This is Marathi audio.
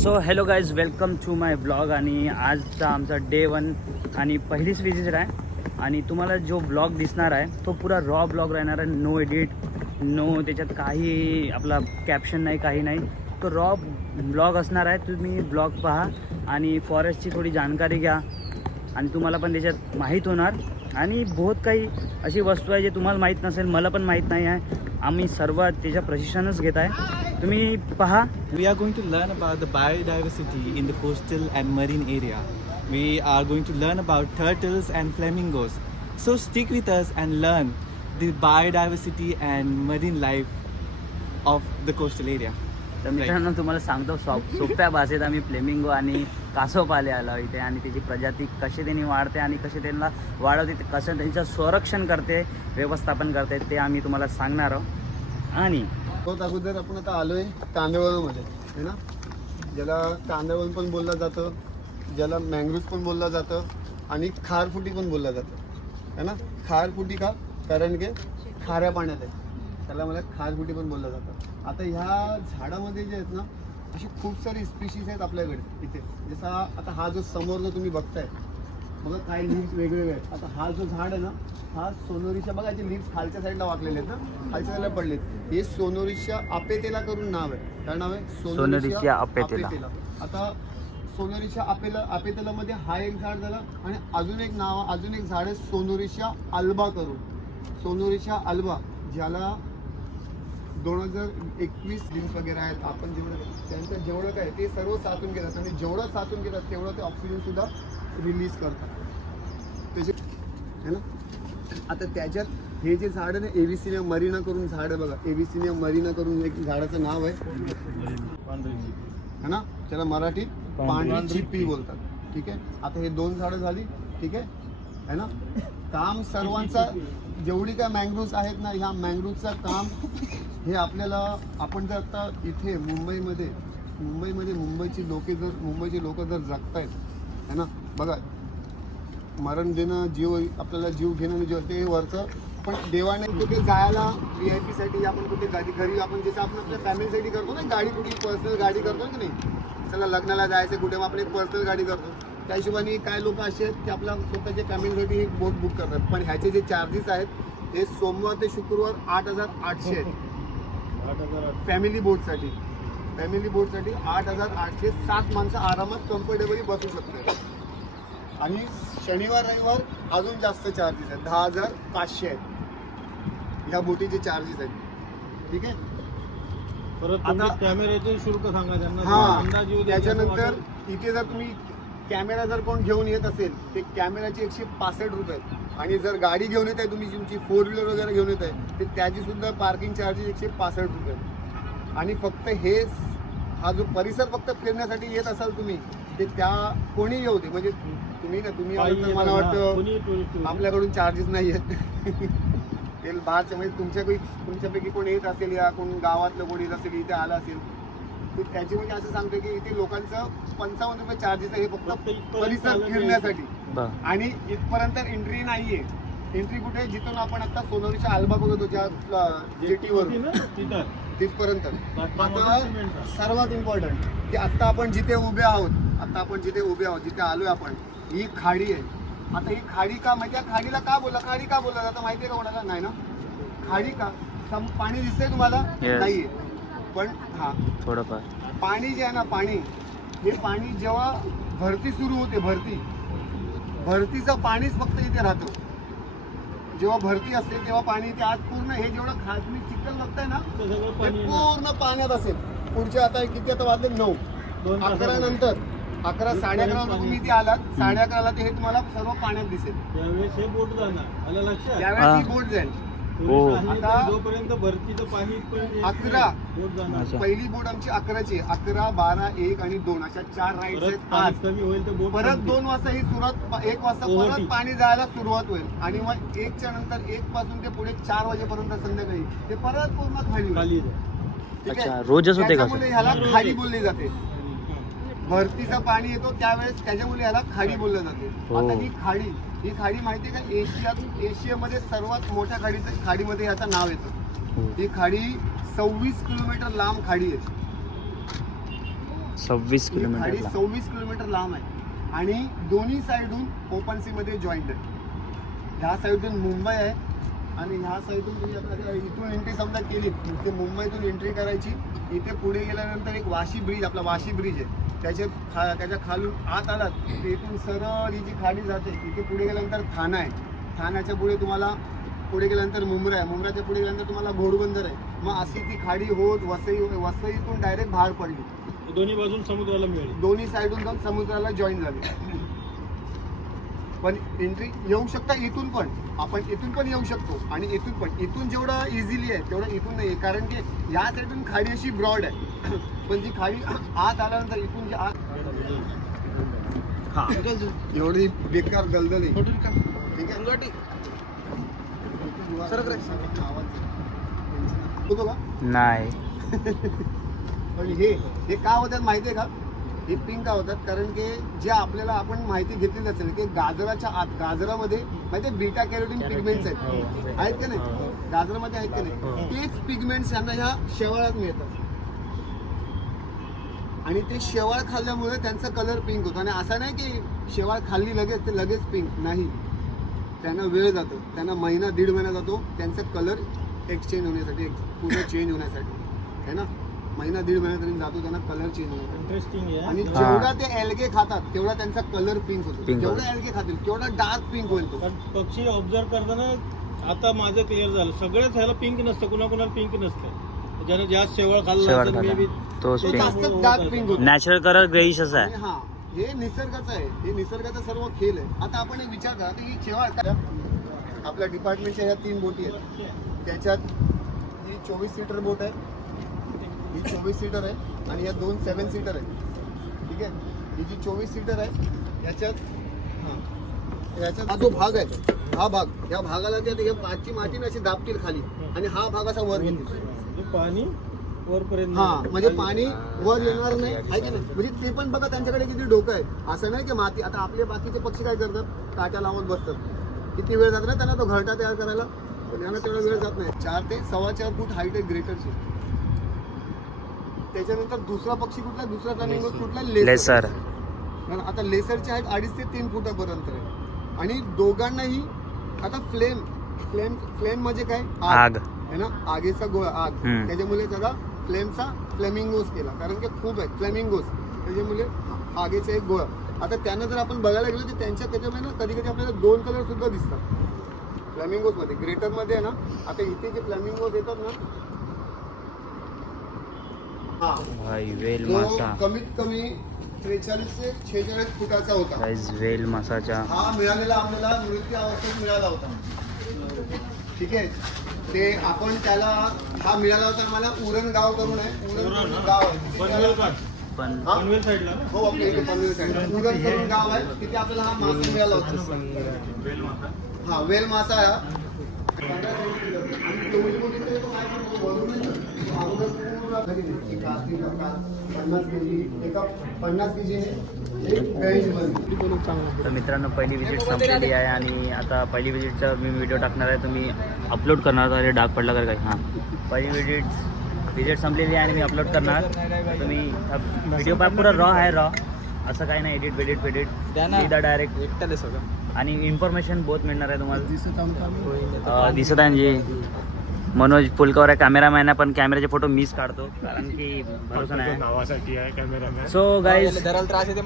So hello guys, welcome to my blog. आणि आजचा आमचा डे 1 आणि पहिलीच विजिट आहे. आणि तुम्हाला जो ब्लॉग दिसणार आहे तो पुरा रॉ ब्लॉग राहणार आहे. नो एडिट, नो त्याच्यात काही आपला कॅप्शन नाही, काही नाही. तो रॉ ब्लॉग असणार आहे. तुम्ही ब्लॉग पहा आणि फॉरेस्टची थोडी जाणकारी घ्या आणि तुम्हाला पण त्याच्यात माहीत होणार. आणि बहुत काही अशी वस्तू आहे जे तुम्हाला माहीत नसेल, मला पण माहीत नाही आहे. आम्ही सर्व त्याच्या प्रशिक्षणच घेत आहे. तुम्ही पहा. We are going to learn about the biodiversity in the coastal and marine area. We are going to learn about turtles and flamingos. So stick with us and learn the biodiversity and marine life of the coastal area. तर मित्रांनो, तुम्हाला सांगतो सोप्या भाषेत आम्ही फ्लेमिंगो आणि कासव पाले आलो इथे. आणि त्याची प्रजाती कशी त्यांनी वाढते आणि कसे त्यांना वाढवते, ते कसं त्यांचं संरक्षण करते, व्यवस्थापन करते, ते आम्ही तुम्हाला सांगणार आहोत. आणि बहुत अगोदर आपण आता आलोय कांदळवनमध्ये, है ना, ज्याला कांदळवन पण बोललं जातं, ज्याला मँग्रोव्ह पण बोललं जातं आणि खारफुटी पण बोललं जातं, है ना. खारफुटी का? कारण की खाऱ्या पाण्यात आहे, त्याला मला खारफुटी पण बोललं जातं. आता ह्या झाडामध्ये जे आहेत ना, अशी खूप सारी स्पीशीज आहेत आपल्याकडे इथे. जसा आता हा जो समोर जो तुम्ही बघताय बघा, काही लिव्स वेगवेगळे आहेत. आता हा जो झाड आहे ना, हा सोनोरीच्या, बघा याचे लिव्स खालच्या साईडला वाकलेले आहेत ना, खालच्या साईडला पडलेत. हे सोनोरीच्या अपेतेला करून नाव आहे. काय नाव आहे? सोनोरीच्या अपेतेला. आता सोनोरीच्या अपेतेलामध्ये हा एक झाड झाला आणि अजून एक झाड आहे सोनोरीच्या अल्बा करून. सोनोरीच्या अल्बा, ज्याला 2021 लिव्स वगैरे आहेत. आपण त्यांचं जेवढं काय ते सर्व साचून घेतात आणि जेवढं साचून घेतात तेवढं ते ऑक्सिजन सुद्धा रिलीज करतात त्याचे, है ना. आता त्याच्यात हे जे झाड आहे ना, एव्हिसिनिया मरिना करून झाड आहे बघा. एव्हिसिनिया मरिना करून एक झाडाचं नाव आहे, है ना. त्याला मराठीत पांढरी चिप्पी बोलतात. ठीक आहे. आता हे 2 झाडं झाली. ठीक आहे, है ना. काम सर्वांचा, जेवढी काय मँग्रोव्ज आहेत ना, ह्या मँग्रोव्हचं काम हे आपल्याला, आपण जर आता इथे मुंबईमध्ये मुंबईची लोक जर जगतायत, है ना, बघा, मरण देणं, आपल्याला जीव घेणं ते वरचं. पण देवाने कुठे जायला VIP साठी, आपण कुठे घरी आपण जसं आपण आपल्या फॅमिलीसाठी करतो ना, गाडी कुठली पर्सनल गाडी करतो की नाही, चला लग्नाला जायचं कुठे, मग आपण एक पर्सनल गाडी करतो. त्या हिशोबाने काय लोक असे आहेत की आपल्या स्वतःच्या फॅमिलीसाठी एक बोट बुक करतात. पण ह्याचे जे चार्जेस आहेत हे सोमवार ते शुक्रवार 8,800 आहेत. फॅमिली बोटसाठी 8,800. 7 माणसं आरामात कम्फर्टेबली बसू शकतात. आणि शनिवार रविवार अजून जास्त चार्जेस आहेत, 10,500 आहेत ह्या बोटीचे चार्जेस आहेत. ठीक आहे. आता कॅमेऱ्याचे शुल्क सांगा त्यांना. हां, त्याच्यानंतर इथे जर तुम्ही कॅमेरा जर कोण घेऊन येत असेल ते कॅमेराचे 165 रुपये आहेत. आणि जर गाडी घेऊन येत आहे तुम्ही, तुमची 4 व्हीलर वगैरे घेऊन येत आहे, तर त्याची सुद्धा पार्किंग चार्जेस 165 रुपये आहेत. आणि फक्त हा जो परिसर फक्त फिरण्यासाठी येत असाल तुम्ही, ते त्या कोणी येऊ दे, म्हणजे तुम्ही आलं तर मला वाटतं आपल्याकडून चार्जेस नाही आहेत. ते बाहेरच्या, म्हणजे तुमच्यापैकी कोणी येत असेल या कोण गावातलं कोणी येत असेल, इथे आलं असेल, तर त्याची म्हणजे असं सांगतो की इथे लोकांचं 55 रुपये चार्जेस आहे हे फक्त परिसर फिरण्यासाठी. आणि इथपर्यंत एंट्री नाहीये. एंट्री कुठे? जिथून आपण आता सोनोरीच्या अल्बा बघतो ज्या जेटीवर, तिथपर्यंत. आता सर्वात इम्पॉर्टंट की आता आपण जिथे उभे आहोत, जिथे आलोय आपण, ही खाडी आहे. आता ही खाडी का, म्हणजे खाडीला खाडी का बोलला जातं माहिती आहे का कोणाला? नाही ना. खाडी का? पाणी दिसतंय तुम्हाला? नाहीये. पण हा थोडंफार पाणी जे आहे ना, हे पाणी जेव्हा भरती सुरू होते, भरतीचं पाणीच फक्त इथे राहतं. जेव्हा भरती असते तेव्हा पाणी इथे आज पूर्ण, हे जेवढं तुम्ही चिखल बघताय ना, हे पूर्ण पाण्यात असेल. पुढच्या आता किती, आता वाजले 9, 11 नंतर 11, 11:30 तुम्ही इथे आलात, 11:30 ते हे तुम्हाला सर्व पाण्यात दिसेल. त्यावेळेस हे बोट जाणार, आलं लक्षात? त्यावेळेस ही बोट जाईल. आता जोपर्यंत भरतीचं पाणी 11 बोट जाणार. पहिली बोट आमची 11ची, 11, 12, 1 आणि 2 अशा 4 राईड्स आहेत. आज कमी होईल तर बोट परत 2 वाजता ही सुरुवात, 1 वाजता परत पाणी जायला सुरुवात होईल. आणि मग 1च्या नंतर 1 पासून ते पुढे 4 वाजेपर्यंत संध्याकाळी ते परत पूर्ण खाली. ठीक आहे. रोजच होते का? त्याच्यामुळे ह्याला खाडी बोलली जाते. भरतीचं पाणी येतो त्यावेळेस, त्याच्यामुळे ह्याला खाडी बोललं जाते. आता ही खाडी माहिती आहे का? एशियामध्ये सर्वात मोठ्या खाडीमध्ये ह्याचं नाव येतं. ही खाडी 26 किलोमीटर लांब खाडी आहे. 26 ही खाडी किलोमीटर 26 किलोमीटर लांब आहे आणि दोन्ही साईडून ओपन सी मध्ये जॉईंट आहे. ह्या साईडून मुंबई आहे आणि ह्या साईडून तुम्ही आपल्याला इथून एंट्री समजा केली ते मुंबईतून एंट्री करायची. इथे पुढे गेल्यानंतर एक वाशी ब्रिज, आपला वाशी ब्रिज आहे, त्याच्या खालून आत आलात ते इथून सरळ ही जी खाडी जाते. इथे पुढे गेल्यानंतर ठाणा आहे, ठाण्याच्या पुढे तुम्हाला पुढे गेल्यानंतर मुंब्रा आहे, मुंब्राच्या पुढे गेल्यानंतर तुम्हाला घोडबंदर आहे. मग अशी ती खाडी होत वसईतून डायरेक्ट बाहेर पडली. दोन्ही बाजून समुद्राला मिळेल. दोन्ही साईडून जाऊन समुद्राला जॉईन झाली. पण एंट्री येऊ शकता इथून पण, आपण इथून पण येऊ शकतो आणि इथून पण. इथून जेवढं इझिली आहे तेवढं इथून नाही, कारण की या साईडून खाडी अशी ब्रॉड आहे. पण जी खाडी आत आल्यानंतर इथून जी आत एवढी बेकार दलदल आहे. ठीक आहे होतो का? नाही. पण हे का होतात माहिती आहे का? हे पिंक का होतात कारण की जे आपल्याला आपण माहिती घेतली असेल की गाजराच्या आत, गाजरामध्ये माहिती आहे बीटा कॅरोटीन पिगमेंट्स आहेत का नाही? गाजरामध्ये आहेत का नाही? तेच पिगमेंट्स यांना ह्या शेवाळात मिळतात आणि ते शेवाळ खाल्ल्यामुळे त्यांचा कलर पिंक होतो. आणि असं नाही की शेवाळ खाल्ली लगेच ते लगेच पिंक नाही, त्यांना वेळ जातो, त्यांना महिना दीड महिना जातो त्यांचा कलर एक्सचेंज होण्यासाठी, पूर्ण चेंज होण्यासाठी है ना. महिना दीड महिना तरी जातो त्यांना कलर चेंज होण्यासाठी. इंटरेस्टिंग आहे. आणि जेवढा ते एल्गे खातात तेवढा त्यांचा कलर पिंक होतो. Pink जेवढा एल्गे खातील तेवढा डार्क पिंक होईल तो. पण पक्षी ऑब्झर्व करताना आता माझं क्लिअर झालं, सगळ्याच ह्याला पिंक नसतं, कुणाकुणाला पिंक नसतं. ज्याने जास्त शेवाळ खाल्ला शेवाळ असेल, खाल्ला. maybe तोच तो pink. जास्त डार्क पिंक होतो. नॅचरल कलर ग्रेइशच आहे. आणि हा हे निसर्गाचं आहे, हे निसर्गाचा सर्व खेळ आहे. आता आपण एक विचार करा की शेवाळ काय आपल्या डिपार्टमेंटच्या ह्या 3 बोटी आहेत, त्याच्यात ही 24 सीटर बोट आहे, ही 24 सीटर आहे आणि या 2 7 सीटर आहेत. ठीक आहे, ही जी 24 सीटर आहे याच्यात हा जो भाग आहे, हा भाग, या भागाला ते पाचची माती अशी दाबतील खाली आणि हा भाग असा वर घेतील. म्हणजे पाणी वरपर्यंत. हा म्हणजे पाणी वर येणार नाही आहे की नाही. म्हणजे ते पण बघा त्यांच्याकडे किती डोकं आहे. असं नाही की माती. आता आपले बाकीचे पक्षी काय करतात, काट्या लावून बसतात, किती वेळ जात नाही त्यांना तो घरटा तयार करायला, पण यांना तेवढा वेळ जात नाही. 4 ते 4.25 फूट हाईट आहे ग्रेटरची. त्याच्यानंतर दुसरा पक्षी कुठला, दुसरा फ्लेमिंगो कुठला, लेसर. आता लेसरची हाईट 2.5 ते 3 फुटापर्यंत आहे. आणि दोघांनाही आता फ्लेम म्हणजे काय, आग है ना, आगीचा गोळा, आग. हम्म. त्याच्यामुळे त्याला फ्लेमचा फ्लेमिंगोस केला, कारण की खूप आहेत फ्लेमिंगोस, त्याच्यामुळे आगीचा एक गोळा. आता त्यांना जर आपण बघायला गेलो तर त्याच्यामध्ये ना कधी कधी आपल्याला 2 कलर सुद्धा दिसतात फ्लेमिंगोसमध्ये. ग्रेटरमध्ये आहे ना, आता इथे जे फ्लेमिंगोस येतात ना, हा भाई वेल तो मासा. कमीत कमी 43 ते 46 फुटाचा होता. गाईज वेल मासाच्या हा मिळालेला आपल्याला मृत्यू अवस्थेत मिळाला होता. ठीक आहे, ते आपण त्याला, हा मिळाला होता मला उरण गाव करून आहे, उरण गाव आहे पनवेल का? पण हा? पनवेल साईडला. हो आपल्या इथे पनवेल साईड उरण करून गाव आहे, तिथे आपल्याला हा मासा मिळाला होता. हा वेल मासा आहे हा. आणि तेवढी मोठी तरी तो काय करतो, वरून अगोदर पूर्ण घरी नेते. 50 केजी, एका 50 केजीने एक बेंच बनते. तर मित्रांनो पहिली विजिट संपलेली आहे आणि आता पहिली विजिटचा मी व्हिडिओ टाकणार आहे, तुम्ही अपलोड करणार. अरे डाग पडला का काय? हां, पहिली विजिट संपलेली आहे आणि मी अपलोड करणार. तुम्ही व्हिडिओ पा पूरा रॉ आहे, रॉ असं काही नाही एडिट सीधा डायरेक्ट. आणि इन्फॉर्मेशन बहुत मिळणार आहे तुम्हाला. दिसत आहे जी मनोज पुलकर आहे कॅमेरामॅन आहे, पण कॅमेऱ्याचे फोटो मीच काढतो कारण की भरोसा नाही. नावासाठी आहे कॅमेरामॅन. सो गाईज त्रास येते